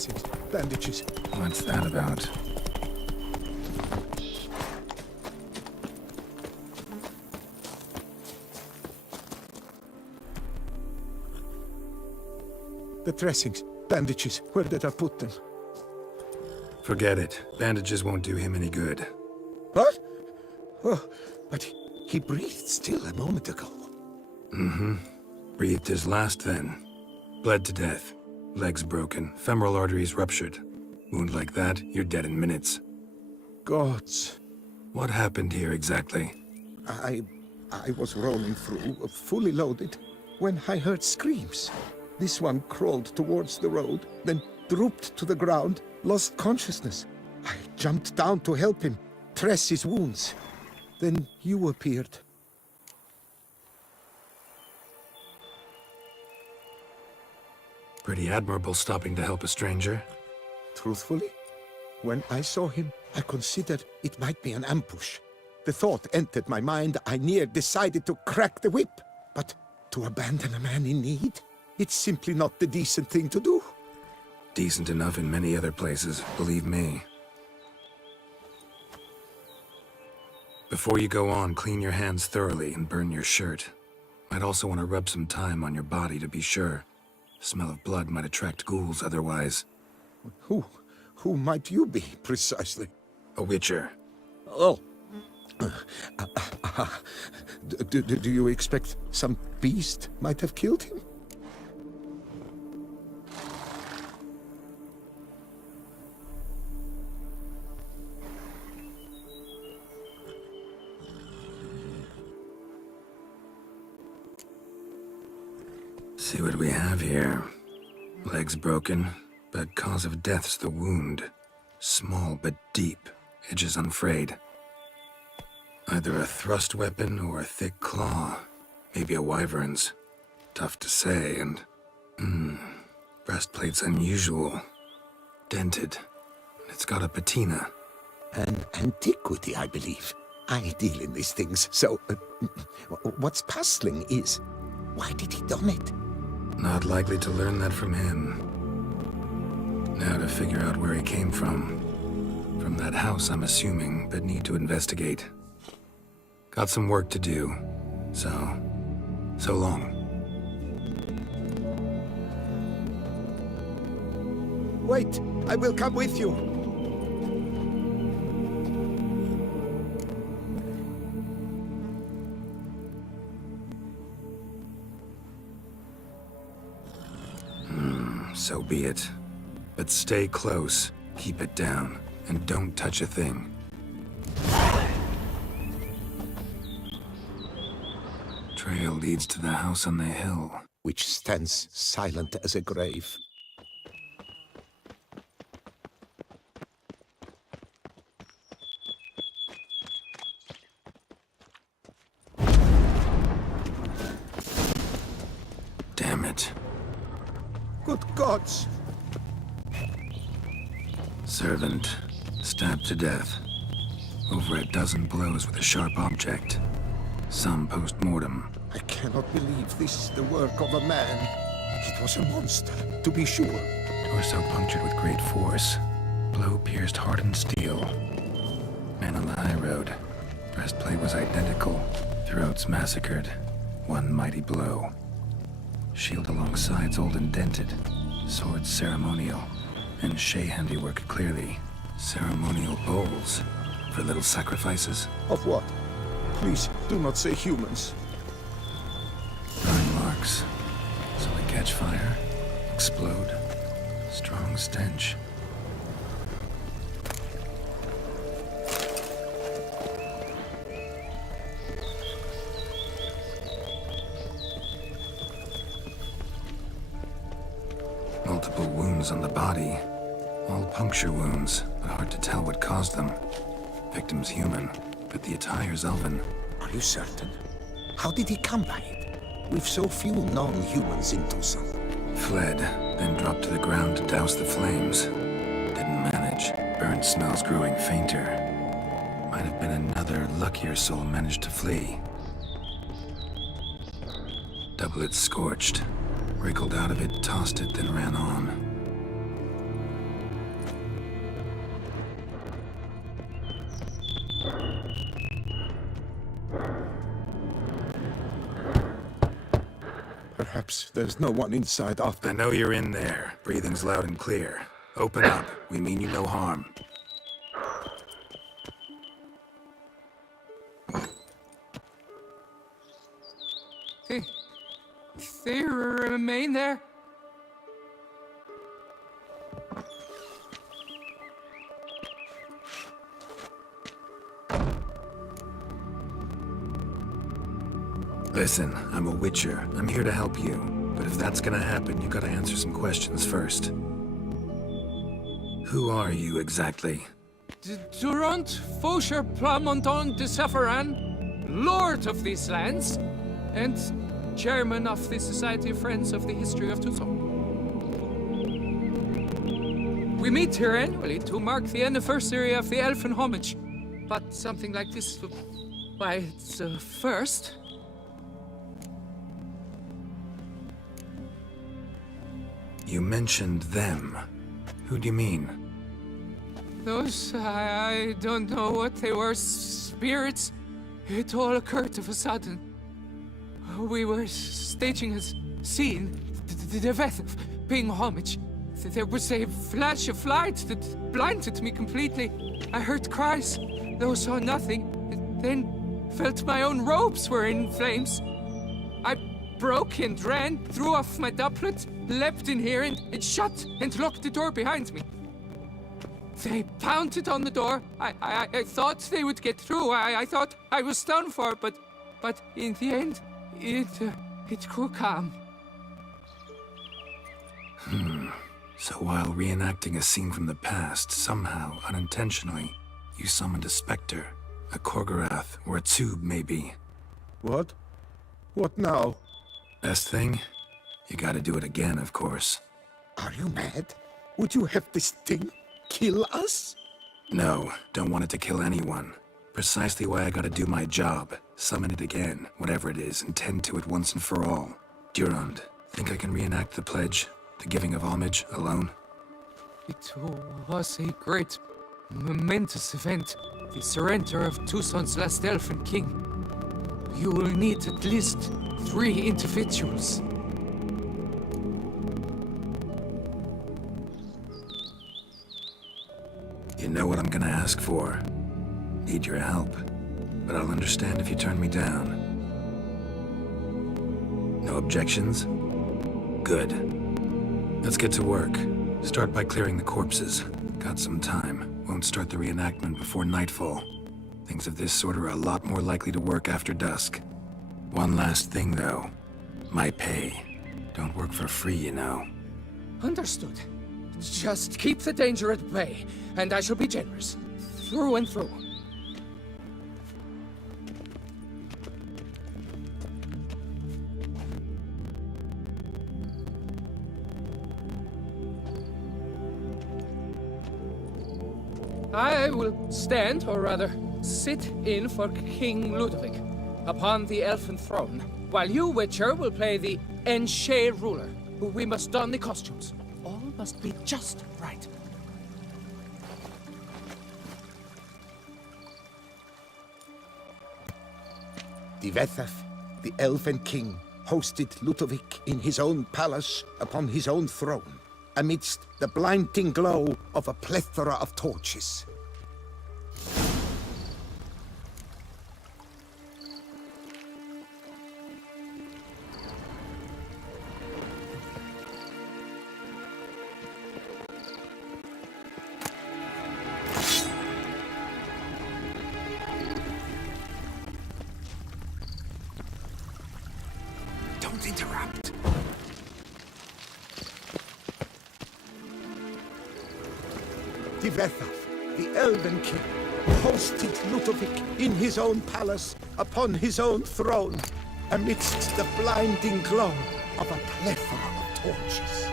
dressings, bandages. What's that about? The dressings, bandages. Where did I put them? Forget it. Bandages won't do him any good. What? Oh, but he breathed still a moment ago. Mm-hmm. Breathed his last then. Bled to death. Legs broken. Femoral arteries ruptured. Wound like that, you're dead in minutes. Gods. What happened here exactly? I was rolling through, fully loaded, when I heard screams. This one crawled towards the road, then drooped to the ground, lost consciousness. I jumped down to help him, dress his wounds. Then you appeared. Pretty admirable stopping to help a stranger. Truthfully, when I saw him, I considered it might be an ambush. The thought entered my mind, I near decided to crack the whip. But to abandon a man in need? It's simply not the decent thing to do. Decent enough in many other places, believe me. Before you go on, clean your hands thoroughly and burn your shirt. Might also want to rub some thyme on your body to be sure. Smell of blood might attract ghouls otherwise. Who might you be, precisely? A witcher. Oh. Do you expect some beast might have killed him? See what we have here. Legs broken, but cause of death's the wound. Small but deep, edges unfrayed. Either a thrust weapon or a thick claw. Maybe a wyvern's. Tough to say, and... breastplate's unusual. Dented. It's got a patina. An antiquity, I believe. I deal in these things, so... what's puzzling is, why did he don it? Not likely to learn that from him. Now to figure out where he came from. From that house, I'm assuming, but need to investigate. Got some work to do, so long. Wait, I will come with you. So be it. But stay close, keep it down, and don't touch a thing. Trail leads to the house on the hill. Which stands silent as a grave. Damn it. Good gods! Servant, stabbed to death. Over a dozen blows with a sharp object. Some post-mortem. I cannot believe this is the work of a man. It was a monster, to be sure. Torso punctured with great force. Blow pierced hardened steel. Man on the high road. Breastplate was identical. Throats massacred. One mighty blow. Shield along sides old and dented. Sword ceremonial. And Shay handiwork clearly. Ceremonial bowls. For little sacrifices. Of what? Please, do not say humans. Burn marks. So they catch fire. Explode. Strong stench. Multiple wounds on the body. All puncture wounds, but hard to tell what caused them. Victim's human, but the attire's elven. Are you certain? How did he come by it? We've so few non-humans in Tucson. Fled, then dropped to the ground to douse the flames. Didn't manage. Burnt smells growing fainter. Might have been another luckier soul managed to flee. Doublet scorched. Wriggled out of it, tossed it, then ran on. Perhaps there's no one inside after. I know you're in there. Breathing's loud and clear. Open up. We mean you no harm. They remain there? Listen, I'm a witcher. I'm here to help you. But if that's gonna happen, you gotta answer some questions first. Who are you exactly? Durant Faucher Plamonton de Safaran, Lord of these lands, and Chairman of the Society of Friends of the History of Tucson. We meet here annually to mark the anniversary of the Elfin Homage. But something like this, why, it's a first. You mentioned them. Who do you mean? Those, I don't know what they were, spirits. It all occurred of a sudden. We were staging a scene, the death of paying homage. There was a flash of light that blinded me completely. I heard cries, though saw nothing, then felt my own robes were in flames. I broke and ran, threw off my doublet, leapt in here and shut and locked the door behind me. They pounded on the door. I thought they would get through. I thought I was done for, but in the end, it grew calm. So while reenacting a scene from the past, somehow, unintentionally, you summoned a specter, a Korgorath, or a tube, maybe. What? What now? Best thing? You gotta do it again, of course. Are you mad? Would you have this thing kill us? No, don't want it to kill anyone. Precisely why I gotta do my job. Summon it again, whatever it is, and tend to it once and for all. Durand, think I can reenact the pledge? The giving of homage, alone? It was a great, momentous event. The surrender of Tucson's last elfin king. You will need at least 3 individuals. You know what I'm gonna ask for. Need your help. But I'll understand if you turn me down. No objections? Good. Let's get to work. Start by clearing the corpses. Got some time. Won't start the reenactment before nightfall. Things of this sort are a lot more likely to work after dusk. One last thing, though. My pay. Don't work for free, you know. Understood. Just keep the danger at bay, and I shall be generous. Through and through. I will stand, or rather, sit in for King Ludovic, upon the elfin throne, while you, Witcher, will play the Enche ruler, who we must don the costumes. All must be just right. Divethaf, the Elven King, hosted Ludovic in his own palace upon his own throne, amidst the blinding glow of a plethora of torches. Don't interrupt. Divethaf, the Elven King, hosted Ludovic in his own palace upon his own throne, amidst the blinding glow of a plethora of torches.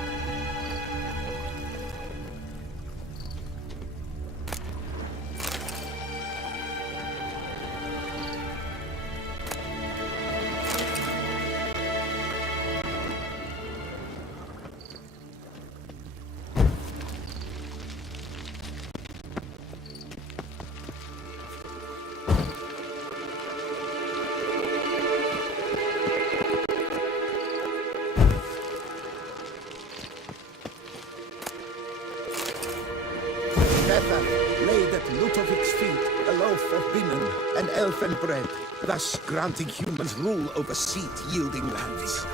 and elfin bread, thus granting humans rule over seed-yielding lands.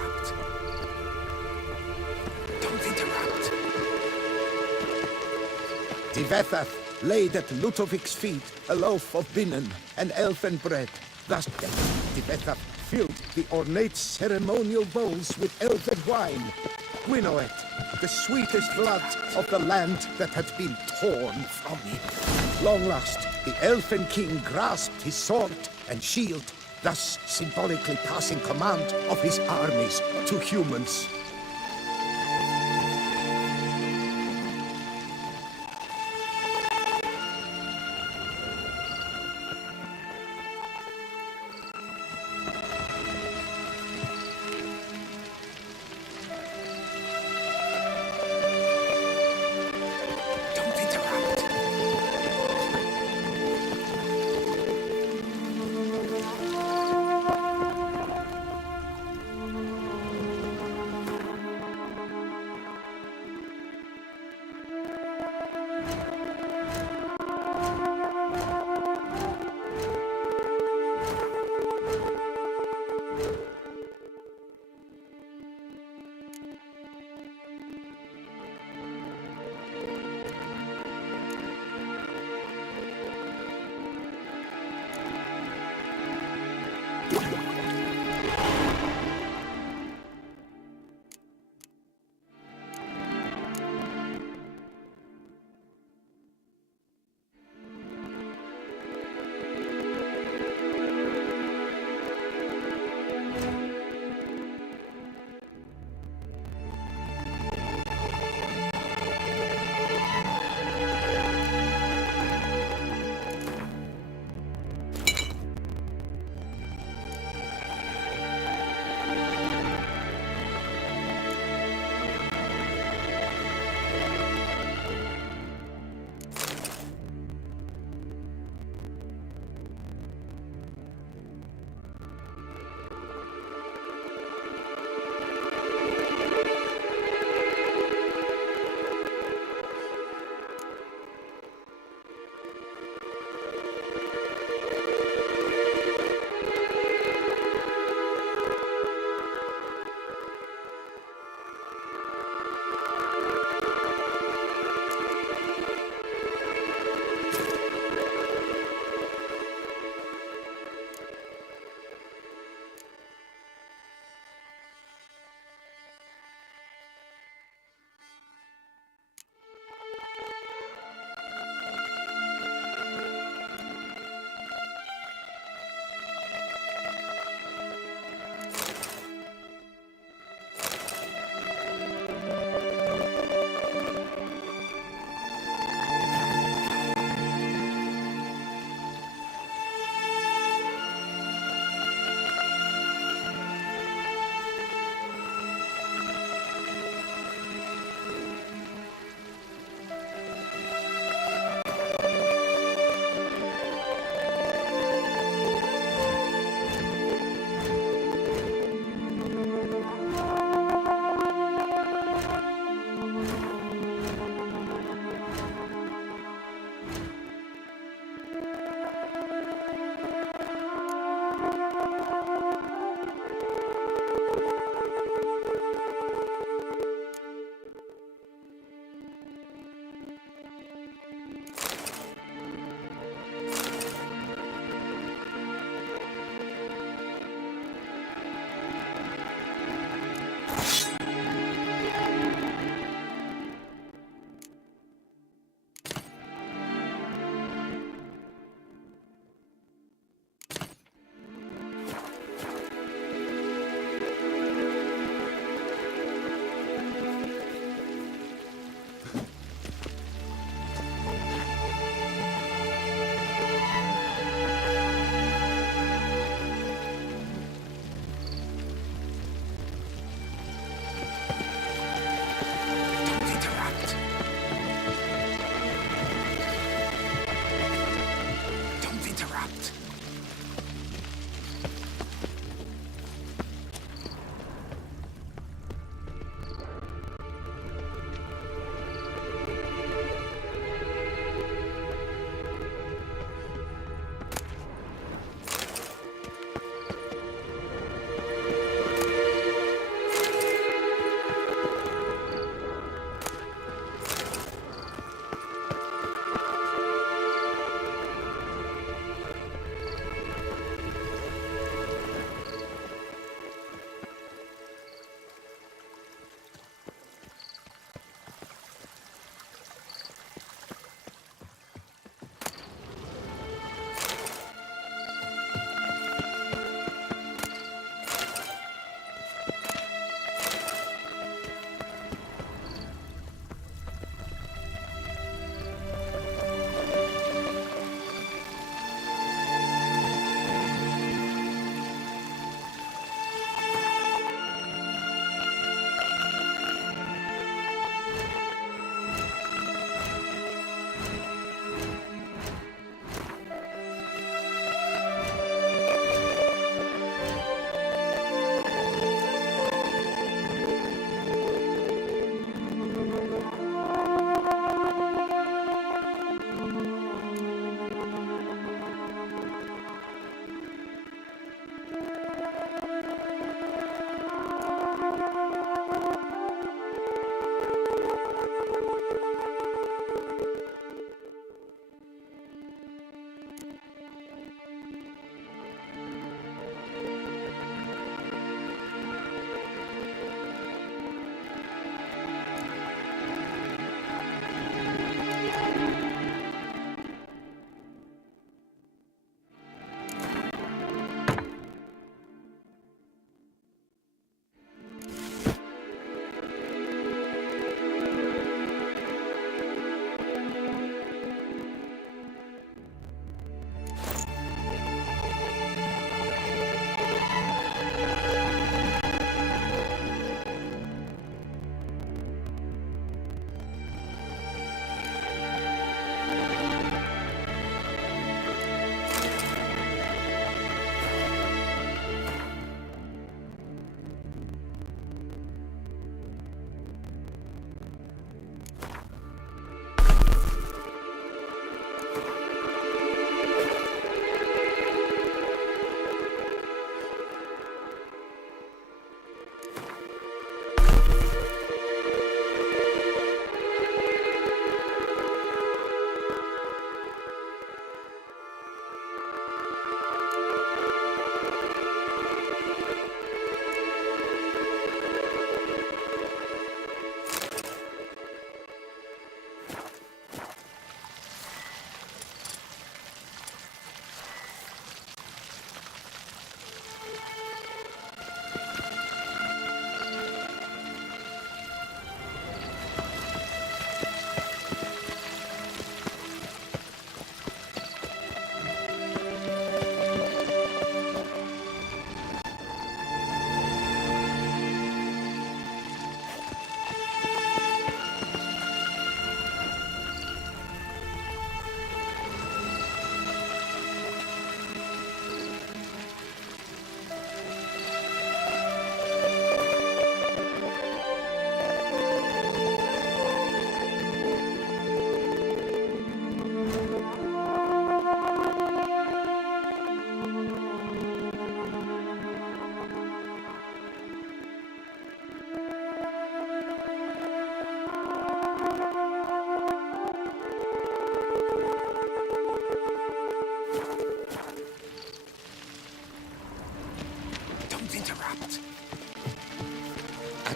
Don't interrupt. Tivetheth laid at Ludovic's feet a loaf of binnen and elfin bread. Thus Tivetheth filled the ornate ceremonial bowls with elfin wine. Gwinoet, the sweetest blood of the land that had been torn from him. At long last, the elfin king grasped his sword and shield, thus symbolically passing command of his armies to humans.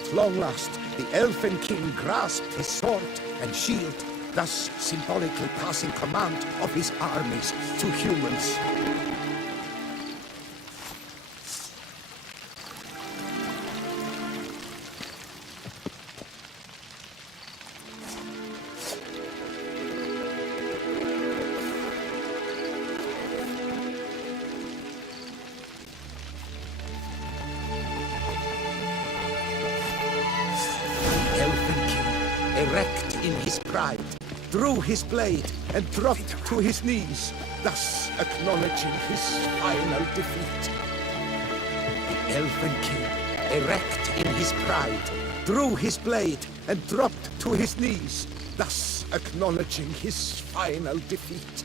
At long last, the Elfin King grasped his sword and shield, thus symbolically passing command of his armies to humans. Erect in his pride, drew his blade and dropped to his knees, thus acknowledging his final defeat. The Elfin King, erect in his pride, drew his blade and dropped to his knees, thus acknowledging his final defeat.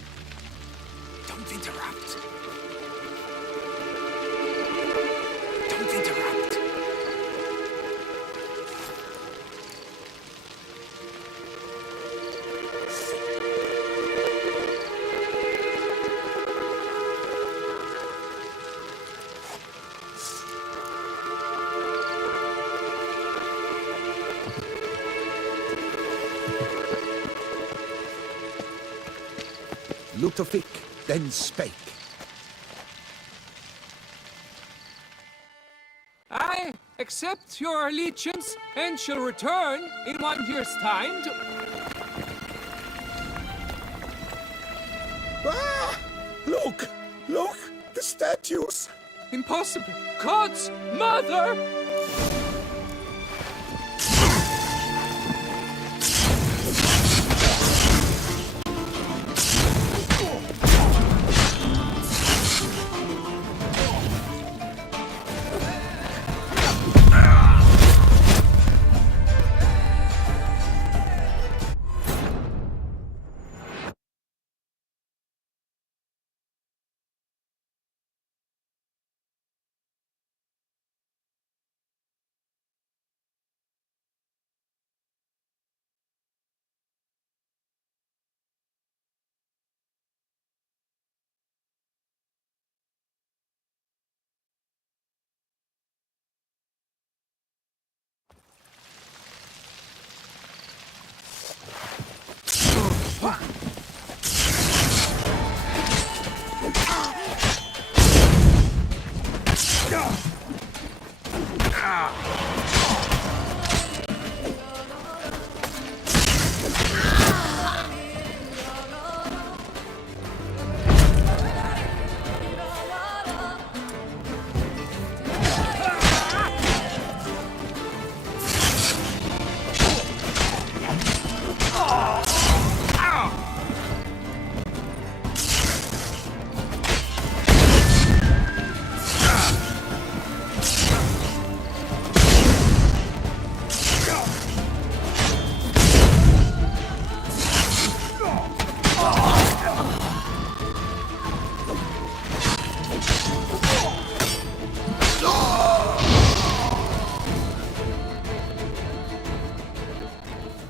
Don't interrupt. Don't interrupt. Ludovic then spake. I accept your allegiance and shall return in 1 year's time to... Ah! Look! Look! The statues! Impossible! God's mother!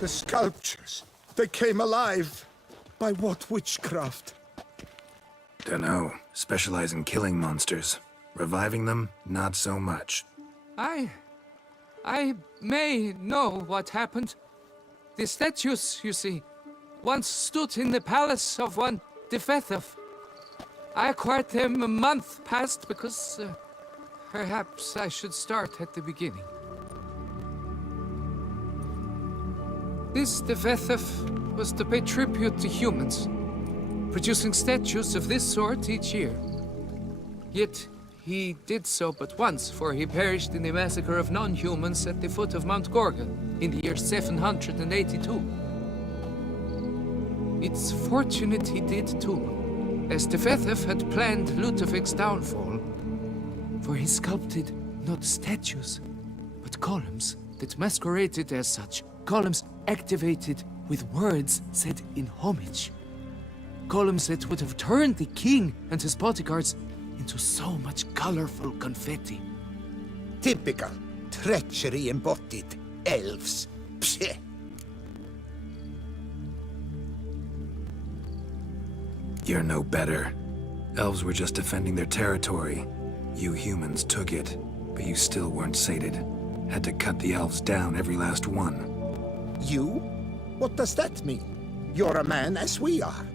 The sculptures, they came alive. By what witchcraft? Dunno. Specialize in killing monsters. Reviving them, not so much. I may know what happened. The statues, you see, once stood in the palace of one Defethov. I acquired them a month past because perhaps I should start at the beginning. This Defethov was to pay tribute to humans, producing statues of this sort each year. Yet he did so but once, for he perished in the massacre of non-humans at the foot of Mount Gorgon in the year 782. It's fortunate he did too, as Defethov had planned Ludovic's downfall, for he sculpted not statues, but columns that masqueraded as such. Columns activated with words said in homage. Columns that would have turned the king and his bodyguards into so much colorful confetti. Typical treachery embodied. Elves. Psheh. You're no better. Elves were just defending their territory. You humans took it, but you still weren't sated. Had to cut the elves down, every last one. You? What does that mean? You're a man as we are.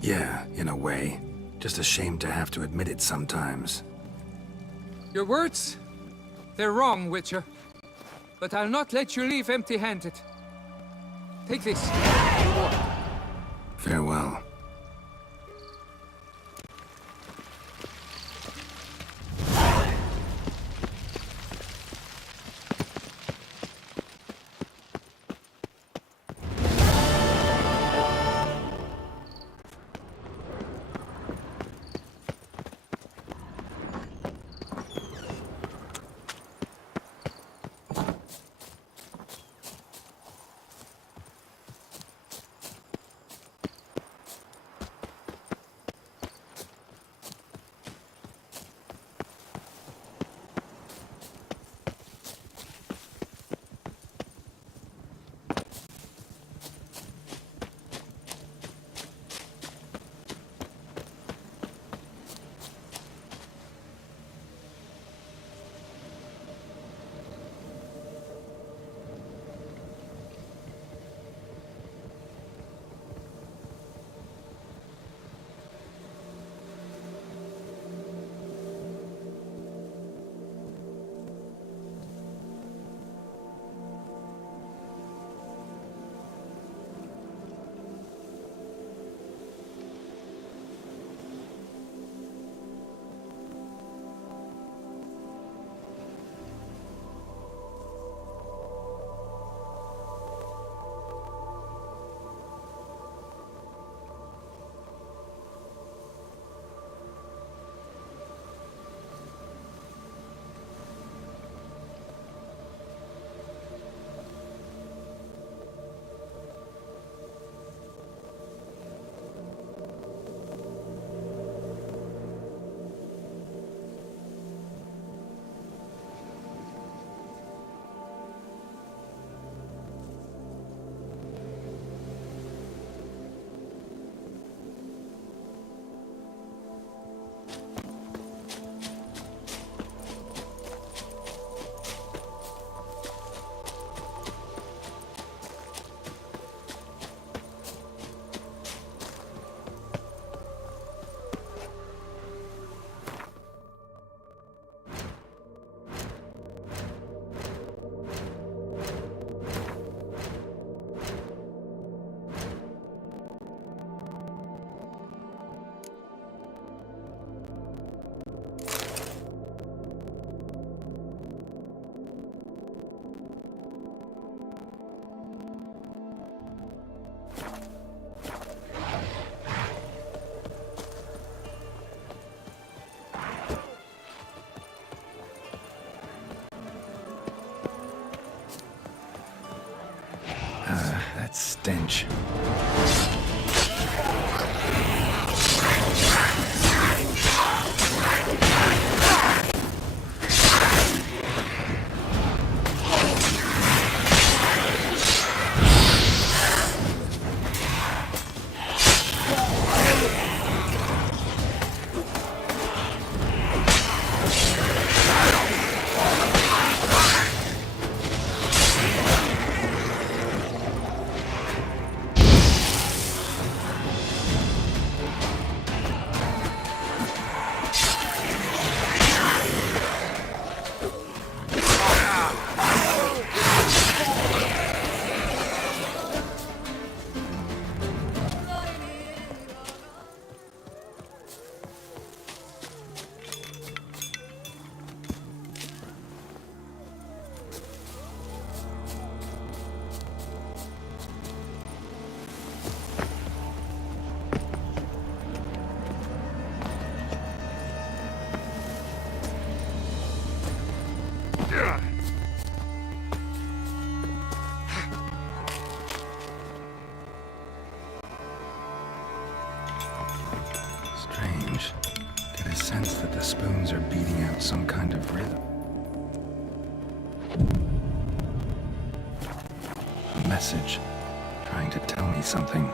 Yeah, in a way. Just ashamed to have to admit it sometimes. Your words? They're wrong, Witcher. But I'll not let you leave empty-handed. Take this. Reward. Farewell. That stench. Strange. Get a sense that the spoons are beating out some kind of rhythm. A message, trying to tell me something.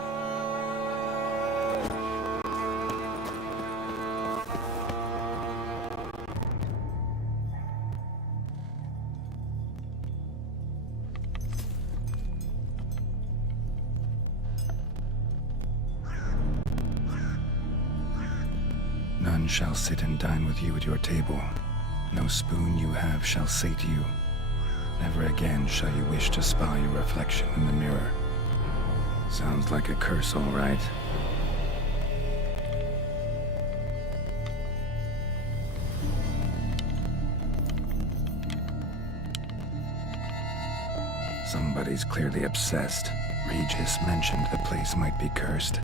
None shall sit and dine with you at your table. No spoon you have shall say to you, never again shall you wish to spy your reflection in the mirror. Sounds like a curse, all right. Somebody's clearly obsessed. Regis mentioned the place might be cursed.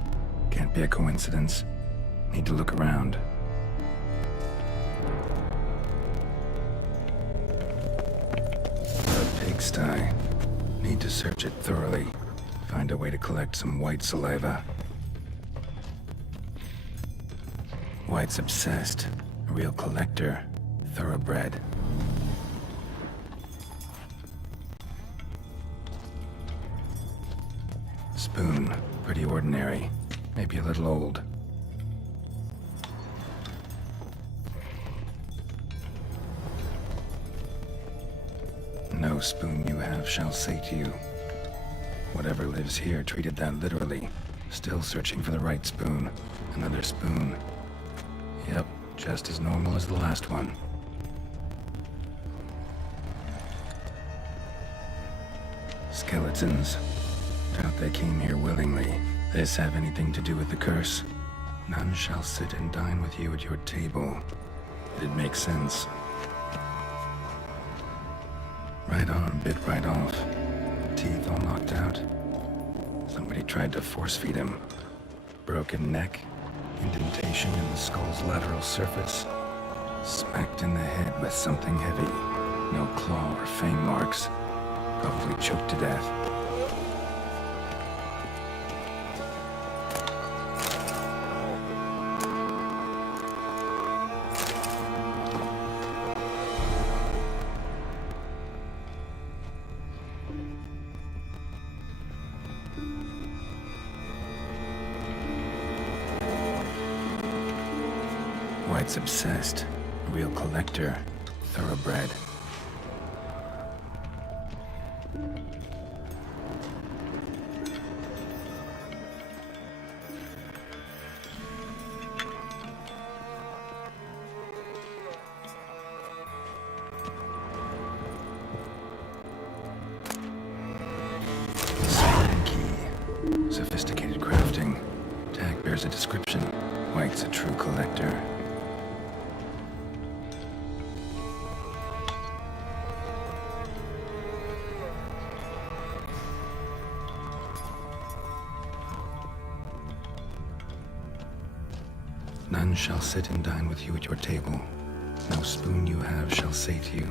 Can't be a coincidence. Need to look around. A pigsty. Need to search it thoroughly. Find a way to collect some white saliva. White's obsessed. A real collector. Thoroughbred. Spoon. Pretty ordinary. Maybe a little old. No spoon you have shall say to you. Whatever lives here treated that literally. Still searching for the right spoon. Another spoon. Yep, just as normal as the last one. Skeletons. Doubt they came here willingly. This have anything to do with the curse? None shall sit and dine with you at your table. It makes sense. Right arm bit right off. Teeth all knocked out. Somebody tried to force feed him. Broken neck. Indentation in the skull's lateral surface. Smacked in the head with something heavy. No claw or fang marks. Probably choked to death. White's obsessed. A real collector. Thoroughbred. Sophisticated crafting. Tag bears a description. White's a true collector. None shall sit and dine with you at your table. No spoon you have shall say to you,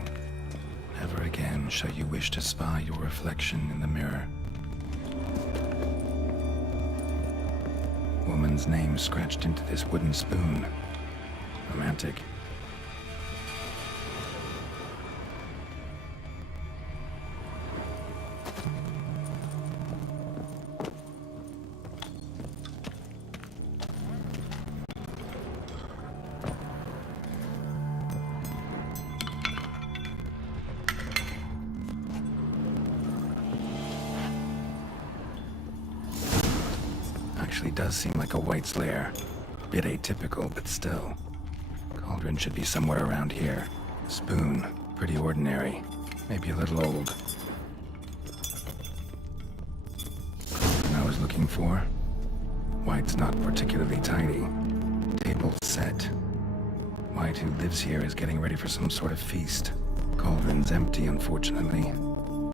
never again shall you wish to spy your reflection in the mirror. Woman's name scratched into this wooden spoon. Romantic. Actually does seem like a White's lair. Bit atypical, but still. Cauldron should be somewhere around here. Spoon, pretty ordinary. Maybe a little old. Cauldron I was looking for. White's not particularly tidy. Table set. White, who lives here, is getting ready for some sort of feast. Cauldron's empty, unfortunately.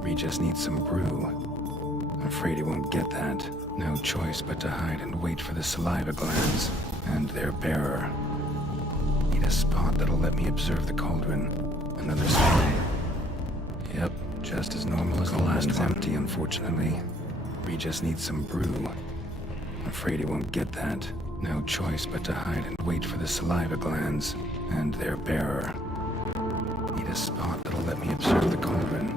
Regis needs some brew. I'm afraid he won't get that. No choice but to hide and wait for the saliva glands and their bearer. Need a spot that'll let me observe the cauldron. Another spoon. Yep, just as normal as the last one. Empty, unfortunately. Regis needs some brew. I'm afraid he won't get that. No choice but to hide and wait for the saliva glands and their bearer. Need a spot that'll let me observe the cauldron.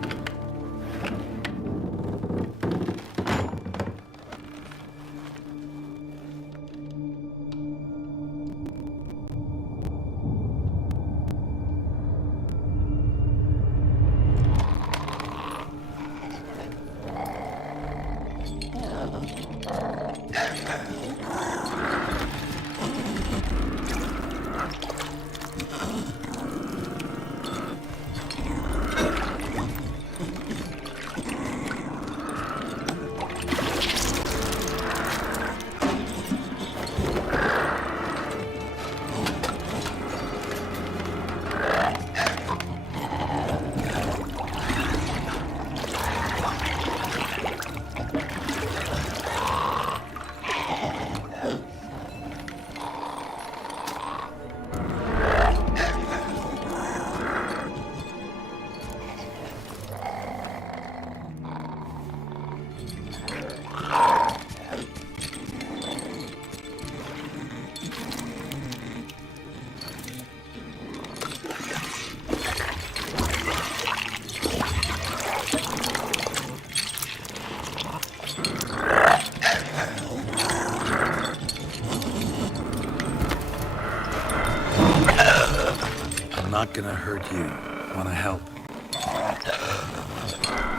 not gonna hurt you. Wanna help?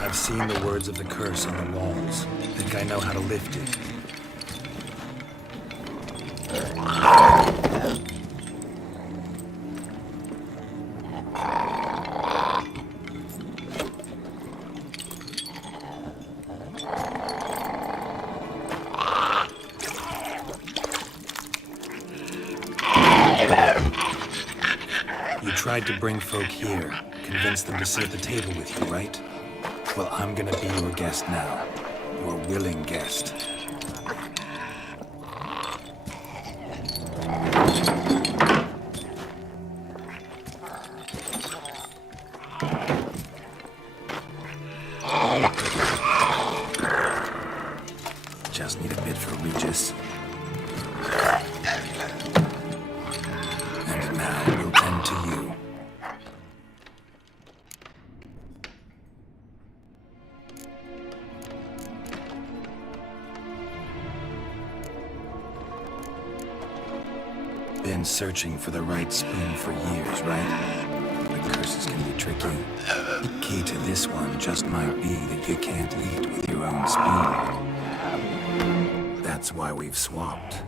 I've seen the words of the curse on the walls. Think I know how to lift it. You tried to bring folk here, convince them to sit at the table with you, right? Well, I'm gonna be your guest now. Your willing guest. Just need a bit for Regis. And now we'll tend to you. Been searching for the right spoon for years, right? The curses can be tricky. The key to this one just might be that you can't eat with your own spoon. That's why we've swapped.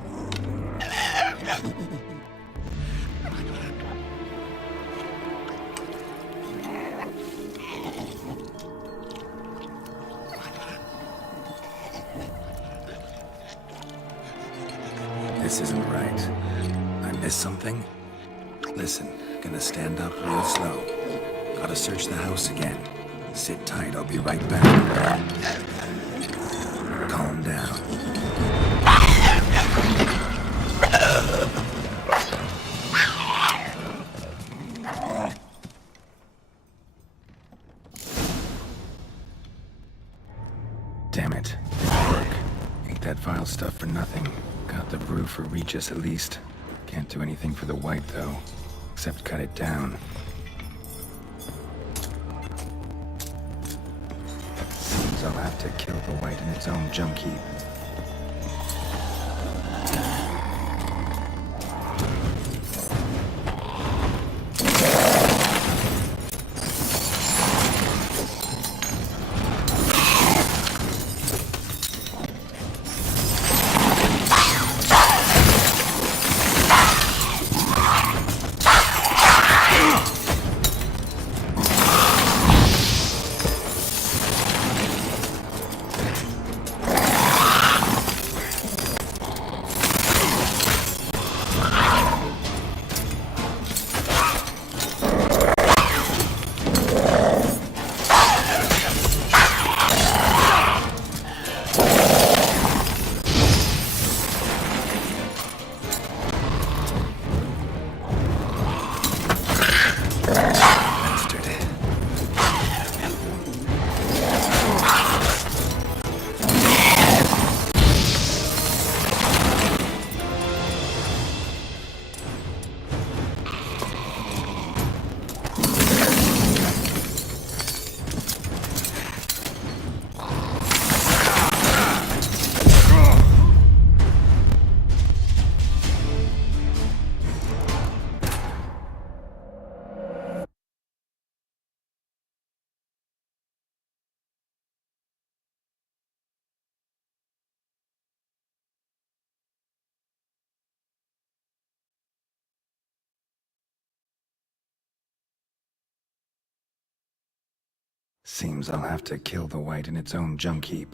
This isn't right. I missed something? Listen, gonna stand up real slow. Gotta search the house again. Sit tight, I'll be right back. Calm down. Damn it. Didn't work. Ate that vile stuff for nothing. Got the brew for Regis at least. Can't do anything for the white though, except cut it down. Seems I'll have to kill the white in its own junk heap. Seems I'll have to kill the white in its own junk heap.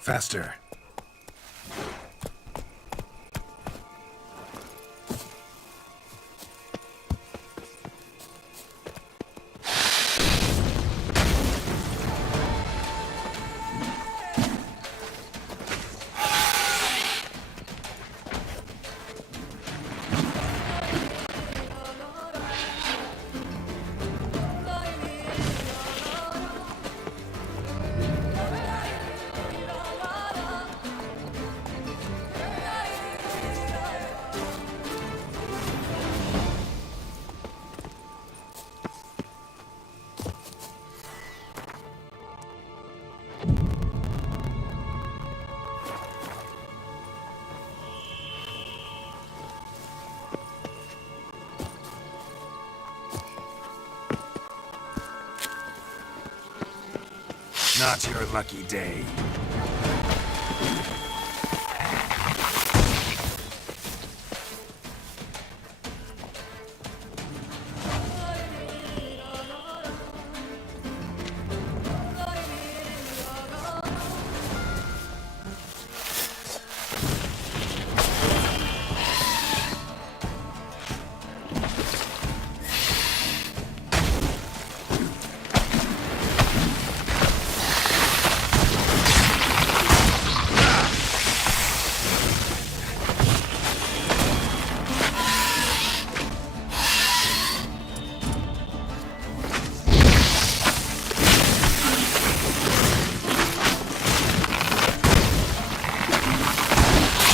Faster. Not your lucky day.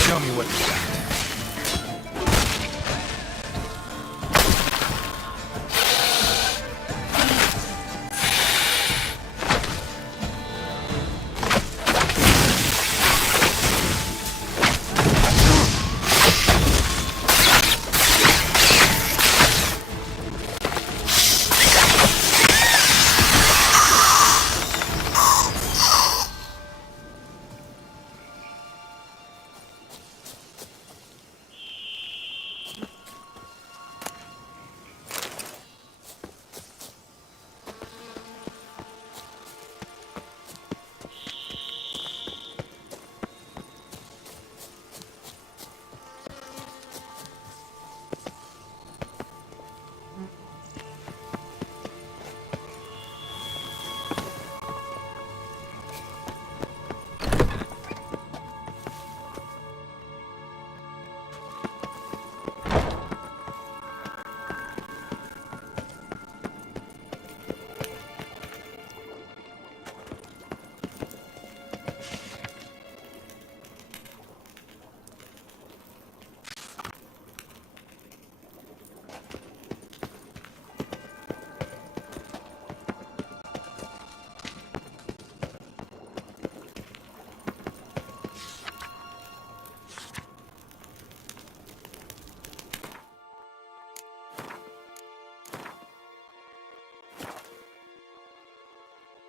Show me what you got.